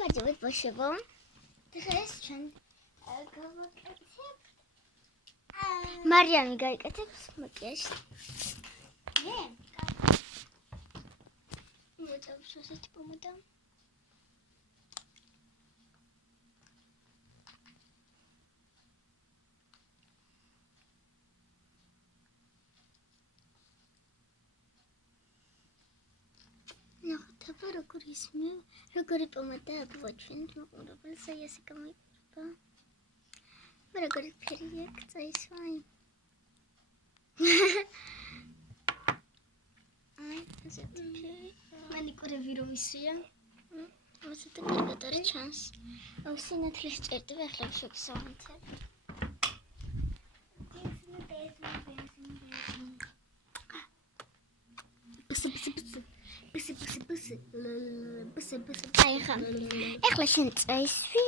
გამარჯობათ ბავშვებო. დღეს ჩვენ გავაკეთებთ მარიამი გაიკეთებს მაკიაჟს. მოწევს ასეთი პომადა. ნახეთ როგორი პომადა აქვს ჩვენ მოყურებელს აი ასე გამოიყურება. როგორი ფერია წაისვაი. აი ასეთი ფერი. მანიკურები რომ ისვია. ასეთი კარგად არის ჩანს. აუ სინათლეს წერტივ ახლა შეგსავანთებ. Bısı. Ay xam. Ეხლა შენ წაისვი.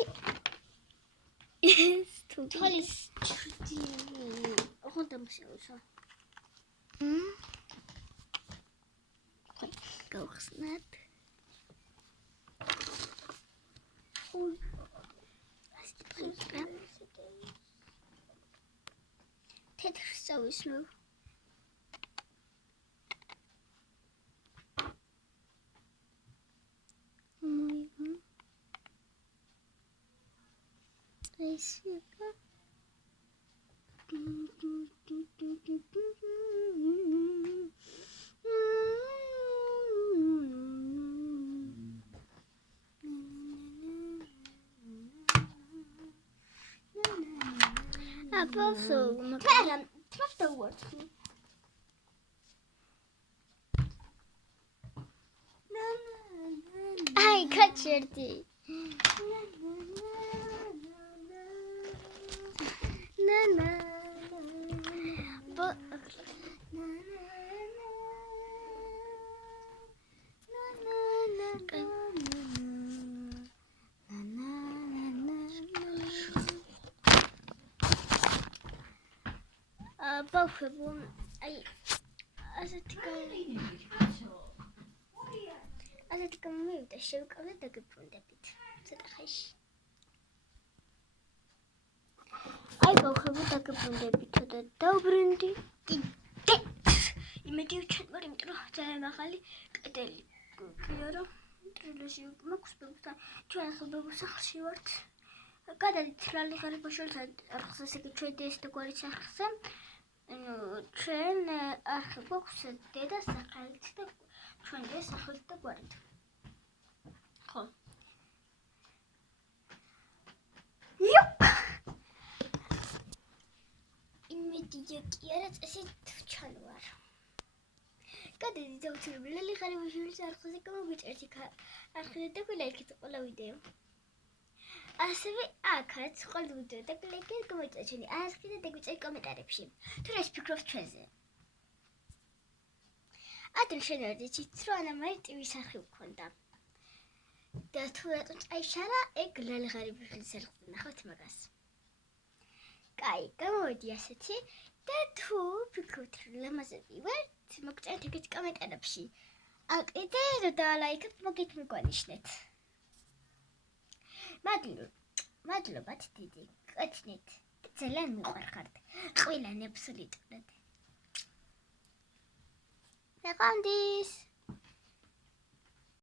თოლის ჩუდი. ოღონდ დამშევსო. გავხსნათ. ой. ასეთი პრინციპა. თეთრს წავისმევ. Спасибо. А просто, например, просто вот. Ай, качерти. ბავშვებო, აი ასეთი გამომივიდა, შევკავდეთ დაგებრუნდებით ცოტა ხეში. აი ბავშვებო, დაგებრუნდებით და დავბრუნდი. იმედი ვჩვენმარ, იმიტომ რომ ძალიან ახალი კედელი გქია, რომ ტრილოჟი მაქვს ბებოსთან. ჩვენ ახლა ბებოს სახლში ვართ. გადადით რალი ხარი ბავშვებს არხს, ესე იგი ჩვენ დედა გვარიც არხსა. ჩვენ არხი გვაქვს დედას სახელით და ჩვენ დედას სახელით და გვარით. ხო. იმედი კი არა, ესე ჩალ ვარ. გადადით აუცილებლად რალი ხარი ბავშვებს არხზე გამოგვიწერთ არხზე და გულაიქეთ ყველა ვიდეო. ასევე აქაც ყველა ვიდეო და გულაიქეთ გამოიწერთ ჩვენი არხი და დაგვიწერთ კომენტარებში. თუ რა ფიქრობთ ჩვენზე? ადრე შენერდით რომ ანამარი ტივის არხი მქონდა. და თუ რატომ წაიშალა, ეგ რალი ხარი ბავშვებს არხზე ნახავთ მაგას. კაი, გამოვიდი ასეთი და თუ ფიქრობთ რომ ლამაზები ვართ, მოგწერთ ეგეთ კომენტარებში. აკიდე და ლაიქებთ, მოგით მიგვანიშნეთ. მადლობთ დიდი, კეთნით. ძალიან მიყვარხართ. ყველანი აბსოლუტურად. ნაყამდის.